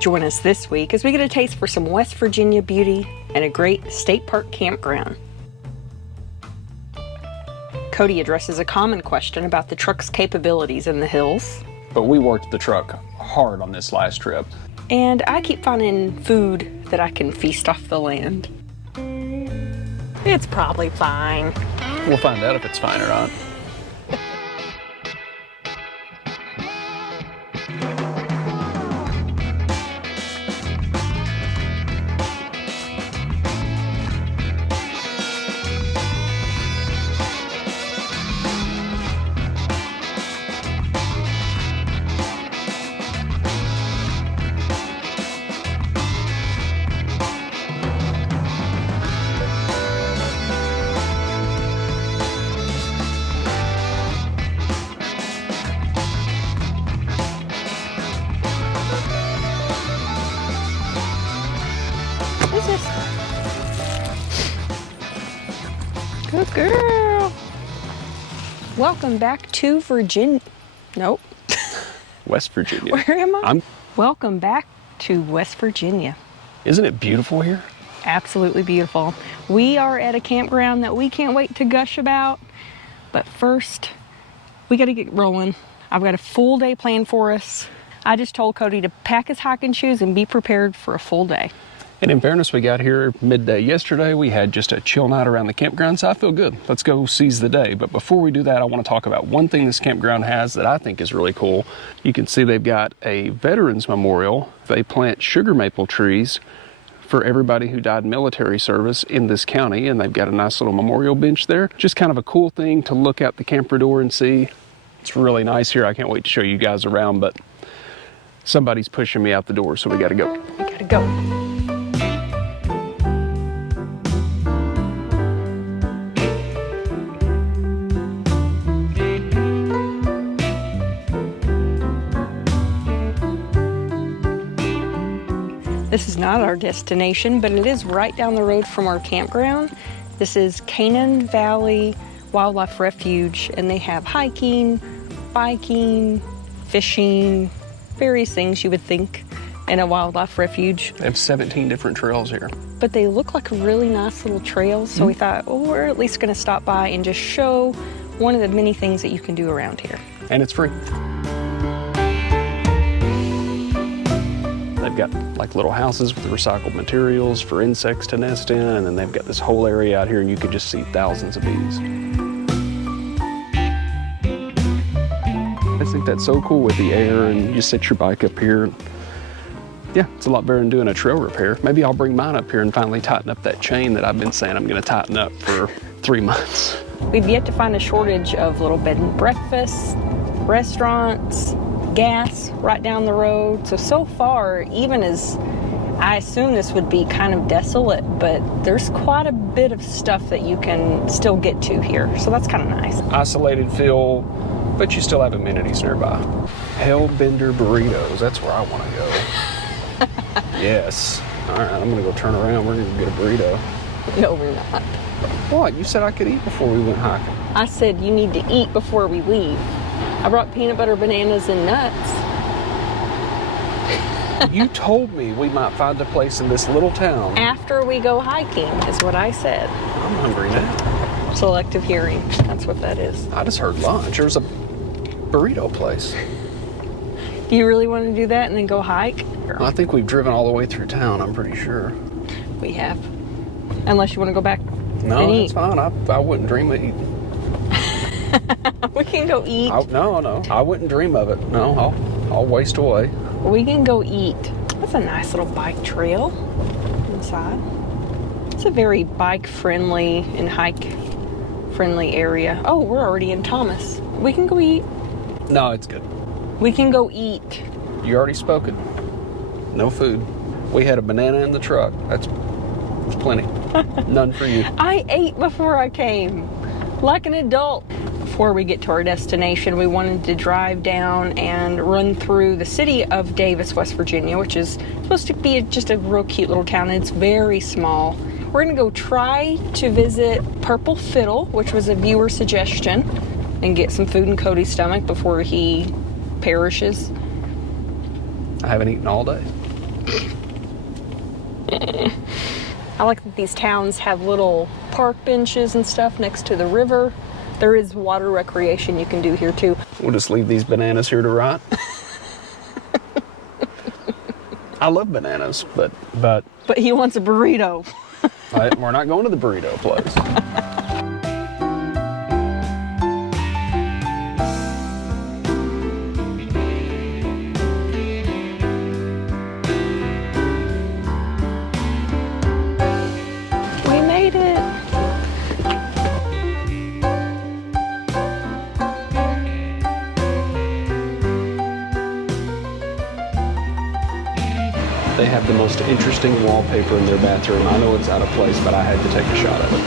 Join us this week as we get a taste for some West Virginia beauty and a great state park campground. Cody addresses a common question about the truck's capabilities in the hills. But we worked the truck hard on this last trip. And I keep finding food that I can feast off the land. It's probably fine. We'll find out if it's fine or not. Good girl. Welcome back to Virginia. Nope. West Virginia. Where am I? Welcome back to West Virginia. Isn't it beautiful here? Absolutely beautiful. We are at a campground that we can't wait to gush about. But first, we got to get rolling. I've got a full day planned for us. I just told Cody to pack his hiking shoes and be prepared for a full day. And in fairness, we got here midday yesterday. We had just a chill night around the campground, so I feel good. Let's go seize the day. But before we do that, I want to talk about one thing this campground has that I think is really cool. You can see they've got a veterans memorial. They plant sugar maple trees for everybody who died in military service in this county, and they've got a nice little memorial bench there. Just kind of a cool thing to look out the camper door and see. It's really nice here. I can't wait to show you guys around, but somebody's pushing me out the door, so we got to go. We got to go. This is not our destination, but it is right down the road from our campground. This is Canaan Valley Wildlife Refuge, and they have hiking, biking, fishing, various things you would think in a wildlife refuge. They have 17 different trails here. But they look like really nice little trails, so we thought, well, we're at least gonna stop by and just show one of the many things that you can do around here. And it's free. They've got like little houses with recycled materials for insects to nest in, and then they've got this whole area out here and you could just see thousands of bees. I think that's so cool with the air, and you just set your bike up here. Yeah, it's a lot better than doing a trail repair. Maybe I'll bring mine up here and finally tighten up that chain that I've been saying I'm gonna tighten up for 3 months. We've yet to find a shortage of little bed and breakfasts, restaurants, gas right down the road. So far, even as I assume this would be kind of desolate, but there's quite a bit of stuff that you can still get to here. So that's kind of nice. Isolated feel, but you still have amenities nearby. Hellbender burritos, that's where I want to go. Yes. All right, I'm gonna go turn around. We're gonna get a burrito. No, we're not. What? You said I could eat before we went hiking. I said you need to eat before we leave. I brought peanut butter, bananas, and nuts. You told me we might find a place in this little town. After we go hiking, is what I said. I'm hungry now. Selective hearing, that's what that is. I just heard lunch. There's a burrito place. Do you really want to do that and then go hike? I think we've driven all the way through town, I'm pretty sure. We have. Unless you want to go back No, and that's eat. fine. I wouldn't dream of eating. We can go eat. No, I wouldn't dream of it. No, I'll waste away. We can go eat. That's a nice little bike trail inside. It's a very bike-friendly and hike-friendly area. Oh, we're already in Thomas. We can go eat. No, it's good. We can go eat. You already spoken. No food. We had a banana in the truck. That's plenty. None for you. I ate before I came, like an adult. Before we get to our destination, we wanted to drive down and run through the city of Davis, West Virginia, which is supposed to be just a real cute little town. It's very small. We're gonna go try to visit Purple Fiddle, which was a viewer suggestion, and get some food in Cody's stomach before he perishes. I haven't eaten all day. I like that these towns have little park benches and stuff next to the river. There is water recreation you can do here too. We'll just leave these bananas here to rot. I love bananas, but he wants a burrito. we're not going to the burrito place. We made it. They have the most interesting wallpaper in their bathroom. I know it's out of place, but I had to take a shot of it.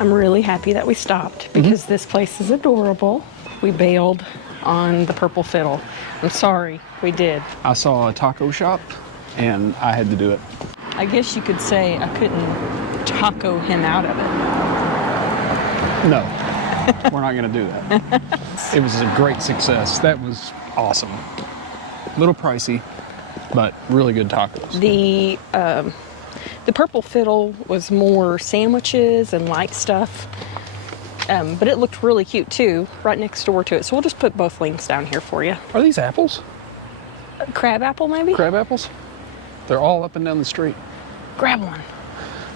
I'm really happy that we stopped because this place is adorable. We bailed on the purple fiddle. I'm sorry, we did. I saw a taco shop, and I had to do it. I guess you could say I couldn't taco him out of it. No, we're not going to do that. It was a great success. That was awesome. A little pricey, but really good tacos. The purple fiddle was more sandwiches and light stuff, but it looked really cute too, right next door to it. So we'll just put both links down here for you. Are these apples? Crab apple, maybe? Crab apples? They're all up and down the street. Grab one.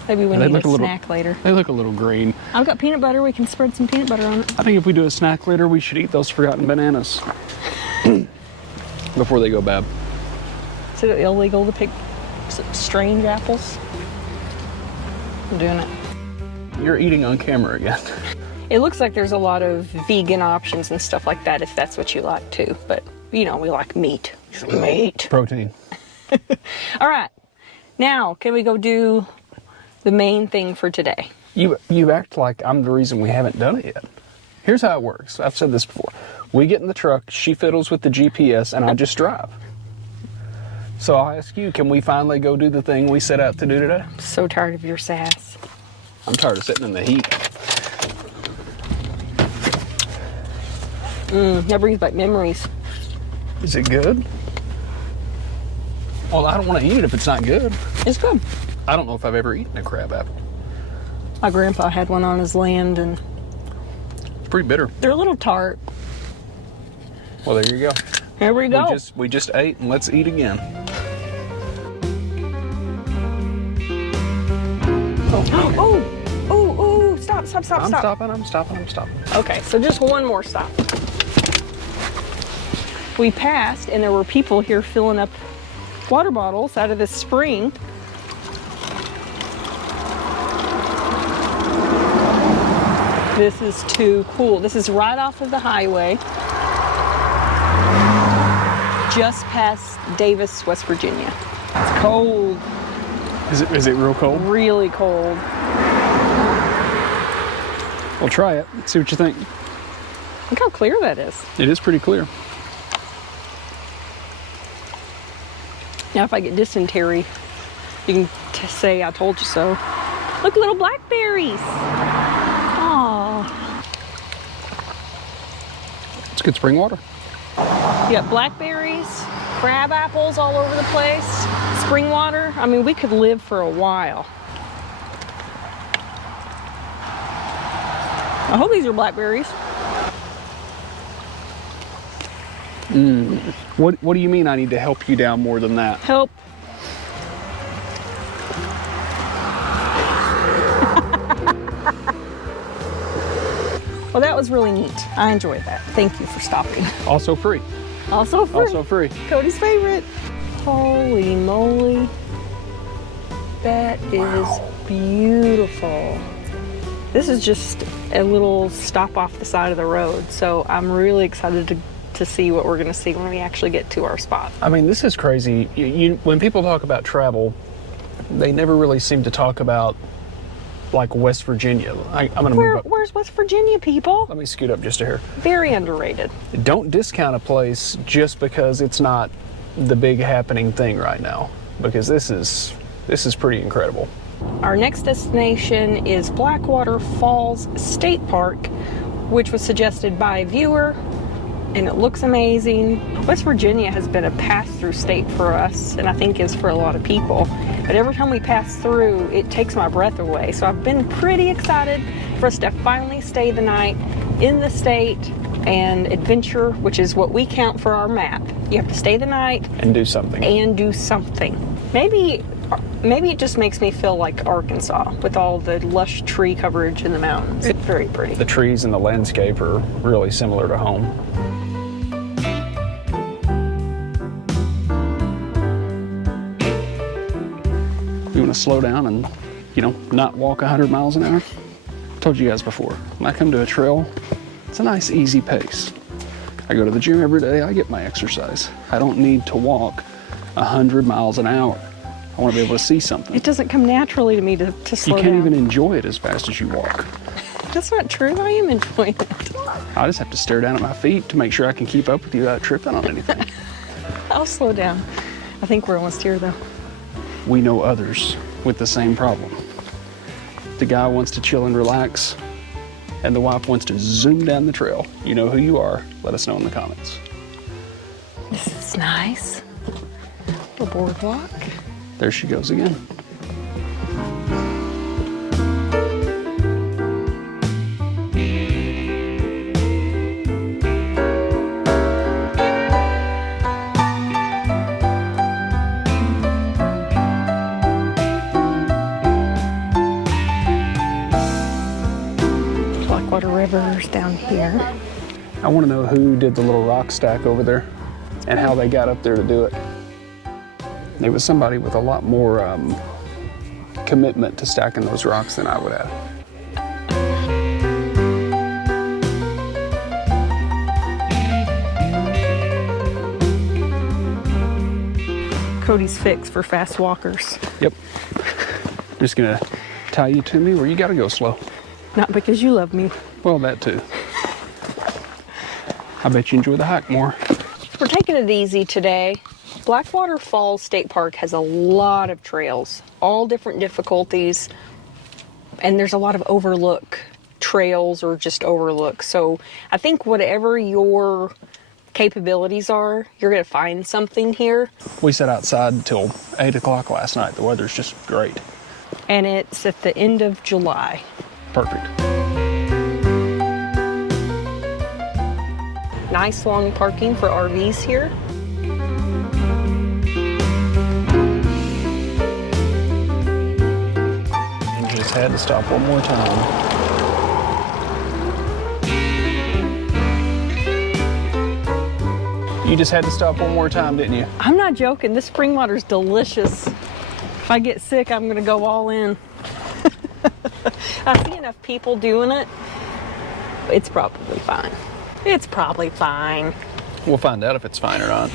Maybe we need a snack later. They look a little green. I've got peanut butter. We can spread some peanut butter on it. I think if we do a snack later, we should eat those forgotten bananas before they go bad. Is it illegal to pick strange apples? I'm doing it. You're eating on camera again. It looks like there's a lot of vegan options and stuff like that if that's what you like too. But, you know, we like meat. Meat. Protein. All right. Now, can we go do the main thing for today? You act like I'm the reason we haven't done it yet. Here's how it works. I've said this before. We get in the truck, she fiddles with the GPS, and I just drive. So I'll ask you, can we finally go do the thing we set out to do today? I'm so tired of your sass. I'm tired of sitting in the heat. That brings back memories. Is it good? Well, I don't want to eat it if it's not good. It's good. I don't know if I've ever eaten a crab apple. My grandpa had one on his land, and It's pretty bitter. they're a little tart. Well, there you go. Here we go. We just ate, and let's eat again. Oh, stop. I'm stopping. Okay, so just one more stop. We passed, and there were people here filling up water bottles out of this spring. This is too cool. This is right off of the highway, just past Davis, West Virginia. It's cold. Is it real cold? Really cold. Well, try it. See what you think. Look how clear that is. It is pretty clear. Now, if I get dysentery, you can say I told you so. Look, little blackberries. Aww. It's good spring water. You got blackberries, crab apples all over the place, spring water. I mean, we could live for a while. I hope these are blackberries. What do you mean I need to help you down more than that? Help. Well, that was really neat. I enjoyed that. Thank you for stopping. Also free. Also free. Also free. Cody's favorite. Holy moly. That is beautiful. This is just a little stop off the side of the road. So I'm really excited to see what we're going to see when we actually get to our spot. I mean, this is crazy. When people talk about travel, they never really seem to talk about like West Virginia. I'm gonna move up. Where's West Virginia, people? Let me scoot up just a hair. Very underrated. Don't discount a place just because it's not the big happening thing right now, because this is pretty incredible. Our next destination is Blackwater Falls State Park, which was suggested by a viewer, and it looks amazing. West Virginia has been a pass-through state for us, and I think is for a lot of people. But every time we pass through, it takes my breath away. So I've been pretty excited for us to finally stay the night in the state and adventure, which is what we count for our map. You have to stay the night And do something. and do something. Maybe it just makes me feel like Arkansas with all the lush tree coverage in the mountains. It's very pretty. The trees and the landscape are really similar to home. You want to slow down and, not walk 100 miles an hour? I told you guys before, when I come to a trail, it's a nice easy pace. I go to the gym every day, I get my exercise. I don't need to walk 100 miles an hour. I want to be able to see something. It doesn't come naturally to me to slow You down. can't even enjoy it as fast as you walk. That's not true. I am enjoying it. I just have to stare down at my feet to make sure I can keep up with you without tripping on anything. I'll slow down. I think we're almost here though. We know others with the same problem. The guy wants to chill and relax, and the wife wants to zoom down the trail. You know who you are. Let us know in the comments. This is nice. The boardwalk. There she goes again. Blackwater River's down here. I want to know who did the little rock stack over there and how they got up there to do it. It was somebody with a lot more commitment to stacking those rocks than I would have. Cody's fix for fast walkers. Yep. I'm just gonna tie you to me where you gotta go slow. Not because you love me. Well, that too. I bet you enjoy the hike more. We're taking it easy today. Blackwater Falls State Park has a lot of trails, all different difficulties, and there's a lot of overlook trails or just overlook. So I think whatever your capabilities are, you're going to find something here. We sat outside until 8 o'clock last night. The weather's just great. And it's at the end of July. Perfect. Nice long parking for RVs here. And just had to stop one more time. You just had to stop one more time, didn't you? I'm not joking. This spring water's delicious. If I get sick, I'm going to go all in. I see enough people doing it. It's probably fine. It's probably fine. We'll find out if it's fine or not.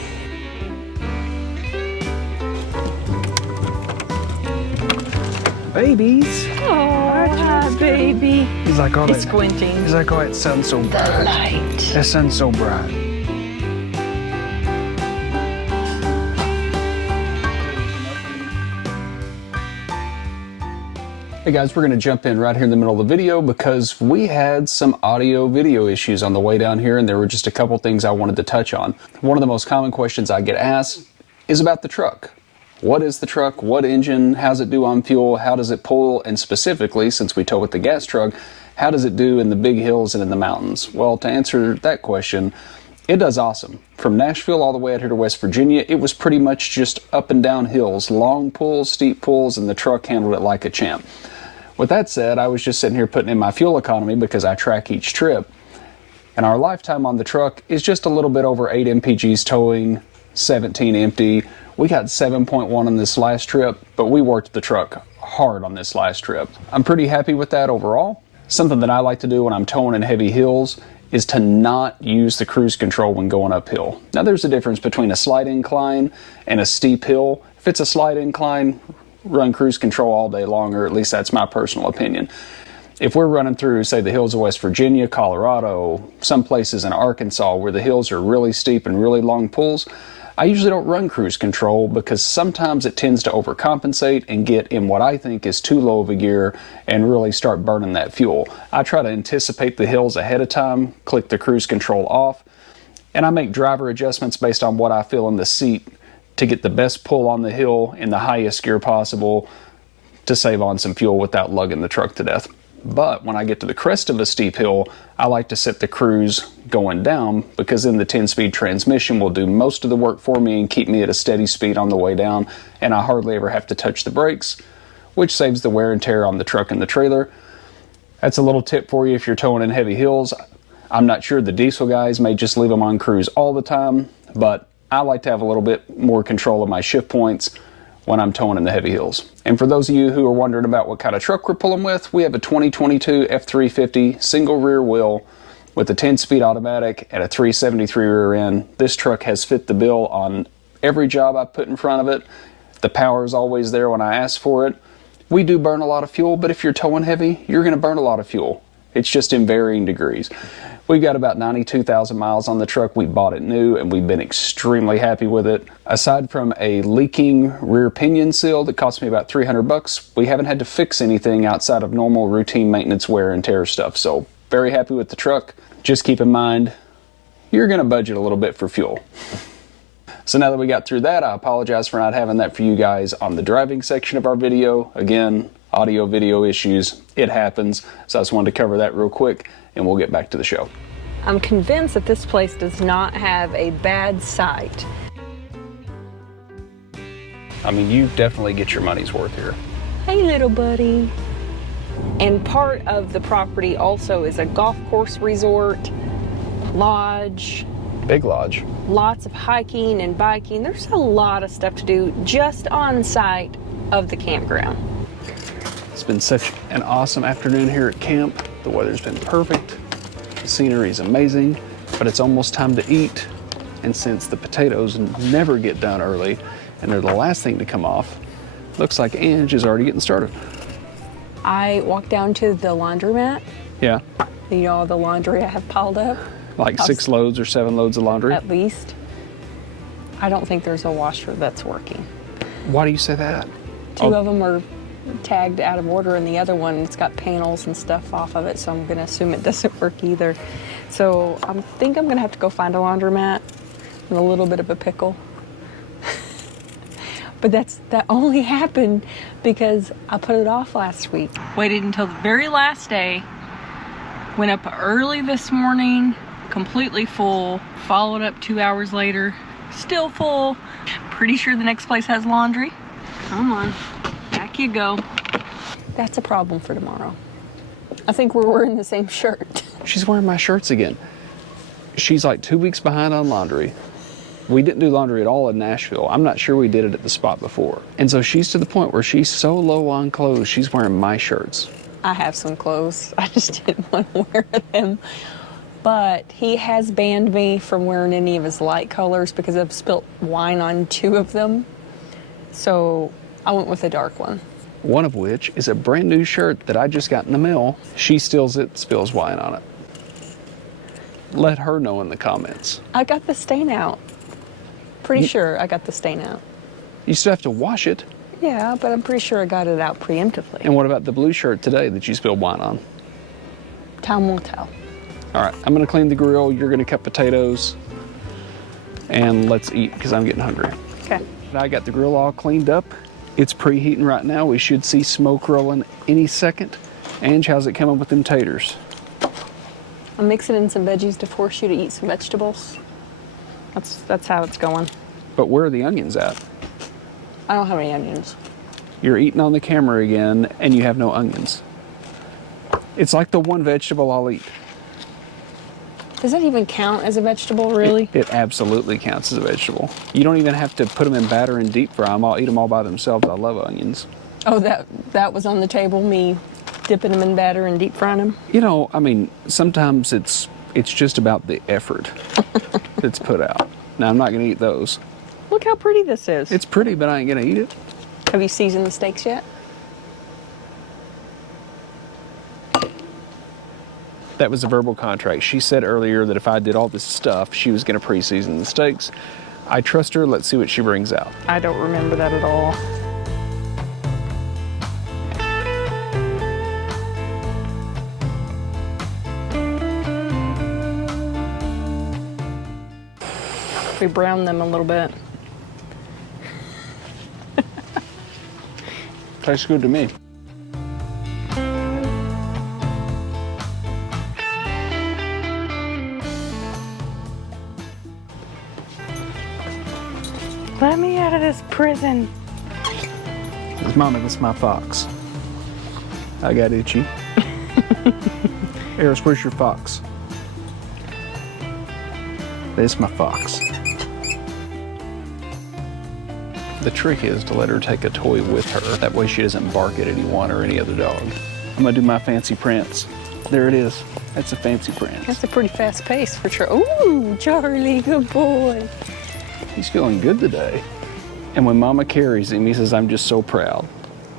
Babies. Oh, hi, baby. He's like, oh, He's squinting. He's like, oh, it sounds so bright. Light. It sounds so bright. Hey guys, we're going to jump in right here in the middle of the video because we had some audio video issues on the way down here, and there were just a couple things I wanted to touch on. One of the most common questions I get asked is about the truck. What is the truck? What engine? How's it do on fuel? How does it pull? And specifically, since we tow with the gas truck, how does it do in the big hills and in the mountains? Well, to answer that question, it does awesome. From Nashville all the way out here to West Virginia, it was pretty much just up and down hills, long pulls, steep pulls, and the truck handled it like a champ. With that said, I was just sitting here putting in my fuel economy because I track each trip, and our lifetime on the truck is just a little bit over 8 mpgs towing, 17 empty. We got 7.1 on this last trip, but we worked the truck hard on this last trip. I'm pretty happy with that overall. Something that I like to do when I'm towing in heavy hills is to not use the cruise control when going uphill. Now there's a difference between a slight incline and a steep hill. If it's a slight incline, run cruise control all day long, or at least that's my personal opinion. If we're running through, say, the hills of West Virginia, Colorado, some places in Arkansas where the hills are really steep and really long pulls, I usually don't run cruise control because sometimes it tends to overcompensate and get in what I think is too low of a gear and really start burning that fuel. I try to anticipate the hills ahead of time, click the cruise control off, and I make driver adjustments based on what I feel in the seat to get the best pull on the hill in the highest gear possible to save on some fuel without lugging the truck to death. But when I get to the crest of a steep hill, I like to set the cruise going down because then the 10-speed transmission will do most of the work for me and keep me at a steady speed on the way down, and I hardly ever have to touch the brakes, which saves the wear and tear on the truck and the trailer. That's a little tip for you if you're towing in heavy hills. I'm not sure, the diesel guys may just leave them on cruise all the time, but I like to have a little bit more control of my shift points when I'm towing in the heavy hills. And for those of you who are wondering about what kind of truck we're pulling with, we have a 2022 F350 single rear wheel with a 10-speed automatic and a 373 rear end. This truck has fit the bill on every job I put in front of it. The power is always there when I ask for it. We do burn a lot of fuel, but if you're towing heavy, you're going to burn a lot of fuel. It's just in varying degrees. We've got about 92,000 miles on the truck. We bought it new and we've been extremely happy with it. Aside from a leaking rear pinion seal that cost me about $300, we haven't had to fix anything outside of normal routine maintenance wear and tear stuff. So very happy with the truck. Just keep in mind, you're gonna budget a little bit for fuel. So now that we got through that, I apologize for not having that for you guys on the driving section of our video. Again, audio video issues, it happens. So I just wanted to cover that real quick and we'll get back to the show. I'm convinced that this place does not have a bad site. I mean, you definitely get your money's worth here. Hey, little buddy. And part of the property also is a golf course resort, lodge. Big lodge. Lots of hiking and biking. There's a lot of stuff to do just on site of the campground. It's been such an awesome afternoon here at camp. The weather's been perfect. The scenery is amazing, but it's almost time to eat. And since the potatoes never get done early and they're the last thing to come off, looks like Ange is already getting started. I walked down to the laundromat. Yeah. You know, all the laundry I have piled up. Like 6 loads or 7 loads of laundry? At least. I don't think there's a washer that's working. Why do you say that? Two of them are tagged out of order, and the other one, it's got panels and stuff off of it, so I'm gonna assume it doesn't work either. So I think I'm gonna have to go find a laundromat in a little bit of a pickle. But that only happened because I put it off last week. Waited until the very last day, went up early this morning, completely full, followed up 2 hours later, still full. Pretty sure the next place has laundry. Come on. Back you go. That's a problem for tomorrow. I think we're wearing the same shirt. She's wearing my shirts again. She's like 2 weeks behind on laundry. We didn't do laundry at all in Nashville. I'm not sure we did it at the spot before. And so she's to the point where she's so low on clothes, she's wearing my shirts. I have some clothes. I just didn't want to wear them. But he has banned me from wearing any of his light colors because I've spilt wine on 2 of them. So I went with a dark one. One of which is a brand new shirt that I just got in the mail. She steals it, spills wine on it. Let her know in the comments. I got the stain out. Pretty sure I got the stain out. You still have to wash it. Yeah, but I'm pretty sure I got it out preemptively. And what about the blue shirt today that you spilled wine on? Time will tell. All right, I'm gonna clean the grill. You're gonna cut potatoes. And let's eat because I'm getting hungry. Okay. I got the grill all cleaned up. It's preheating right now. We should see smoke rolling any second. Ange, how's it coming with them taters? I'm mixing in some veggies to force you to eat some vegetables. That's how it's going. But where are the onions at? I don't have any onions. You're eating on the camera again and you have no onions. It's like the one vegetable I'll eat. Does that even count as a vegetable, really? It absolutely counts as a vegetable. You don't even have to put them in batter and deep fry them. I'll eat them all by themselves. I love onions. Oh, that was on the table, me dipping them in batter and deep frying them? You know, I mean, sometimes it's just about the effort that's put out. Now, I'm not going to eat those. Look how pretty this is. It's pretty, but I ain't going to eat it. Have you seasoned the steaks yet? That was a verbal contract. She said earlier that if I did all this stuff, she was going to pre-season the steaks. I trust her. Let's see what she brings out. I don't remember that at all. We browned them a little bit. Tastes good to me. Let me out of this prison. Mama, that's my fox. I got itchy. Eris, where's your fox? That's my fox. The trick is to let her take a toy with her. That way she doesn't bark at anyone or any other dog. I'm gonna do my fancy prance. There it is. That's a fancy prance. That's a pretty fast pace for sure. Ooh, Charlie, good boy. He's feeling good today. And when Mama carries him, he says, I'm just so proud.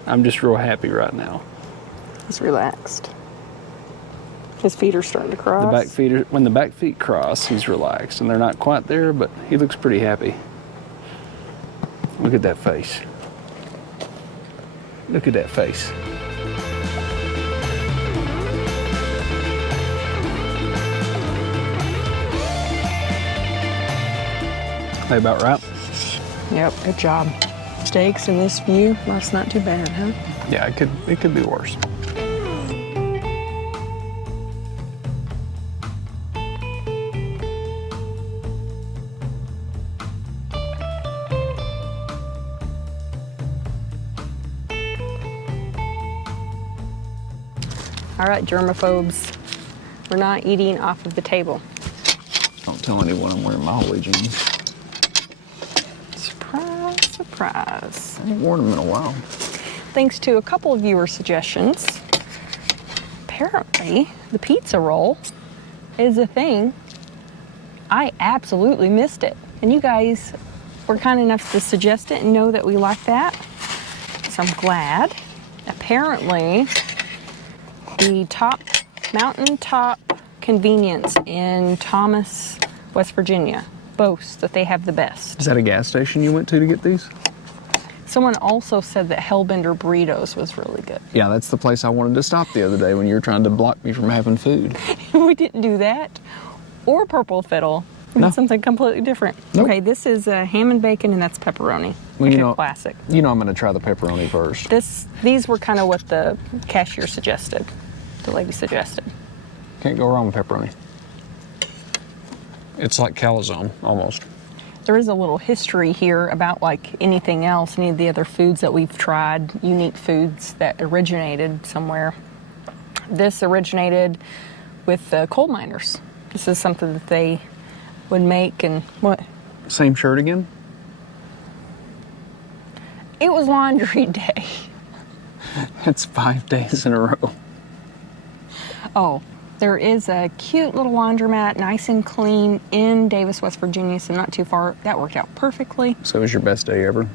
I'm just real happy right now. He's relaxed. His feet are starting to cross. When the back feet cross, he's relaxed. And they're not quite there, but he looks pretty happy. Look at that face. Look at that face. They about right? Yep, good job. Steaks in this view, that's not too bad, huh? Yeah, it could be worse. All right, germaphobes, we're not eating off of the table. Don't tell anyone I'm wearing my holy jeans. Surprise, surprise. I ain't worn them in a while. Thanks to a couple of viewer suggestions, apparently the pizza roll is a thing. I absolutely missed it. And you guys were kind enough to suggest it and know that we like that. So I'm glad. Apparently, the mountaintop convenience in Thomas, West Virginia boasts that they have the best. Is that a gas station you went to get these? Someone also said that Hellbender Burritos was really good. Yeah, that's the place I wanted to stop the other day when you were trying to block me from having food. We didn't do that. Or Purple Fiddle. No. Something completely different. Nope. Okay, this is ham and bacon, and that's pepperoni. Well, Like a classic. You know I'm going to try the pepperoni first. These were kind of what the cashier suggested. The lady suggested. Can't go wrong with pepperoni. It's like calzone, almost. There is a little history here about like anything else, any of the other foods that we've tried, unique foods that originated somewhere. This originated with the coal miners. This is something that they would make and what? Same shirt again? It was laundry day. It's 5 days in a row. Oh, there is a cute little laundromat, nice and clean, in Davis, West Virginia, so not too far. That worked out perfectly. So it was your best day ever?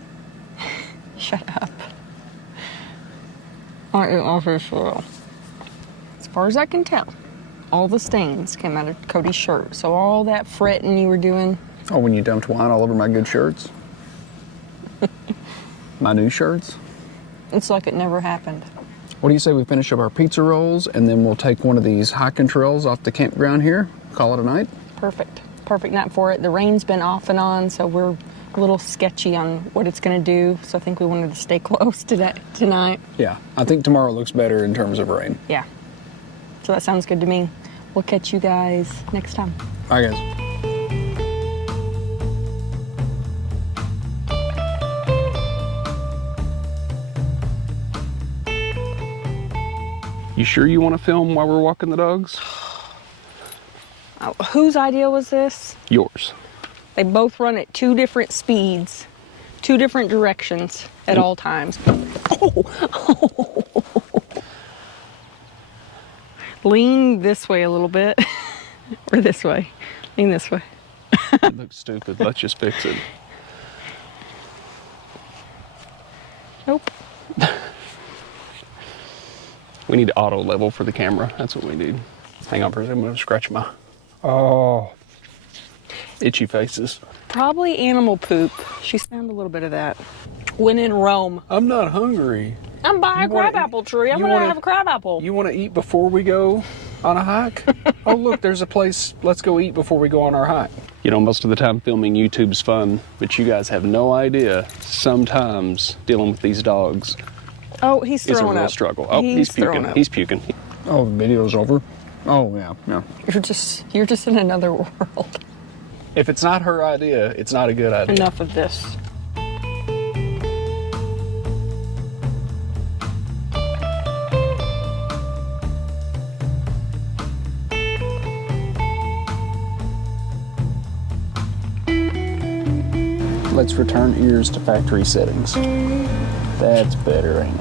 Shut up. Artificial. As far as I can tell, all the stains came out of Cody's shirt. So all that fretting you were doing. Oh, when you dumped wine all over my good shirts? My new shirts? It's like it never happened. What do you say we finish up our pizza rolls and then we'll take one of these hiking trails off the campground here? Call it a night? Perfect. Perfect night for it. The rain's been off and on, so we're a little sketchy on what it's going to do. So I think we wanted to stay close to that tonight. Yeah, I think tomorrow looks better in terms of rain. Yeah. So that sounds good to me. We'll catch you guys next time. All right, guys. You sure you want to film while we're walking the dogs? Oh, whose idea was this? Yours. They both run at 2 different speeds, 2 different directions at all times. Oh. Lean this way a little bit, or this way. Lean this way. It looks stupid. Let's just fix it. Nope. We need auto level for the camera. That's what we need. Hang on for a second. I'm going to scratch my... itchy faces. Probably animal poop. She found a little bit of that. When in Rome. I'm not hungry. I'm by a You wanna crabapple tree. I'm you gonna wanna- have a crabapple. You want to eat before we go on a hike? Oh, look, there's a place. Let's go eat before we go on our hike. You know, most of the time filming YouTube's fun, but you guys have no idea. Sometimes dealing with these dogs Oh, he's is a throwing real up. struggle. Oh, he's throwing puking. up. He's puking. Oh, the video's over? Oh, yeah. You're just in another world. If it's not her idea, it's not a good idea. Enough of this. Let's return ears to factory settings. That's better, ain't it?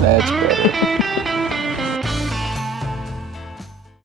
That's better.